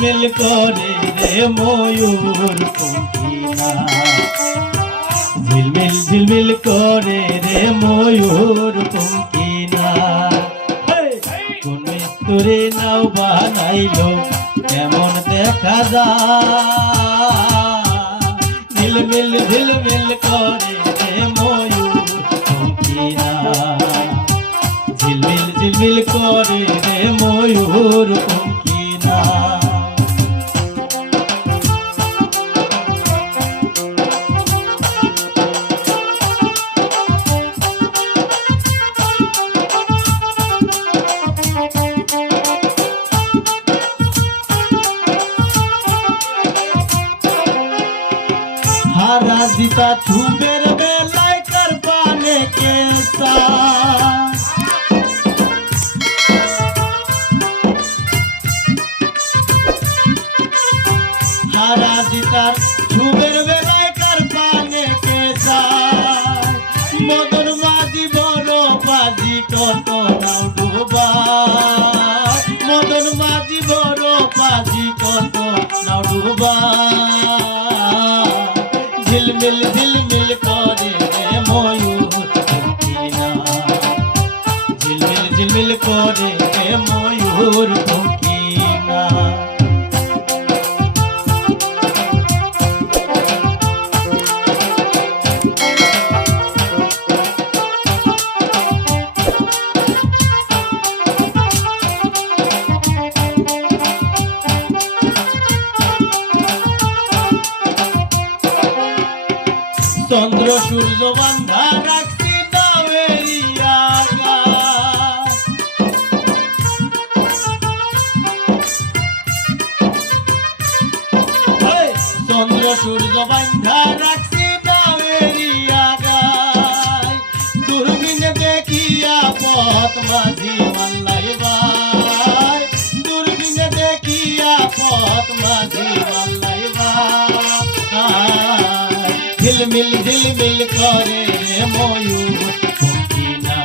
ঝিলমিল করে রে ময়ূর ঝিলমিল ঝিলমিল করে রে ময়ূর পঙ্খিনা কোন তোরে নাও বানাইলো, কেমন দেখা যায়। ঝিলমিল ঝিলমিল করে রে ময়ূর পঙ্খিনা ঝিলমিল ঝিলমিল করে রে ময়ূর দিতা ছুবের বেলায় কার পানে কেসা। দিতার ছুবের বেলায় কার পানে কেসা। মদন মাঝি বড় বাজি কত নাও ডুবা। মদন মাঝি বড় বাজি কত নাও ডুবা। ঝিলমিল ঝিলমিল করে ময়ূর ঝিলমিল ঝিলমিল করে ময়ূর চন্দ্র সূর্য বান্ধা রাখছি চন্দ্র সূর্য বান্ধা রাখছি ঝিলমিল ঝিলমিল করে রে ময়ূর পঙ্খিনা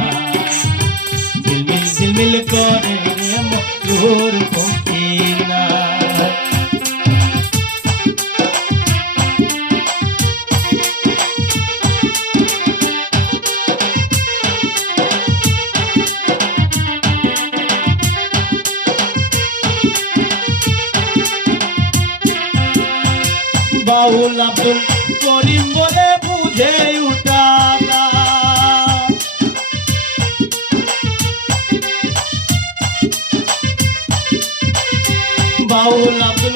ঝিলমিল ঝিলমিল করে রে ময়ূর বাউল আব্দুল করিম বলে বুঝে উঠালা বাউল আব্দুল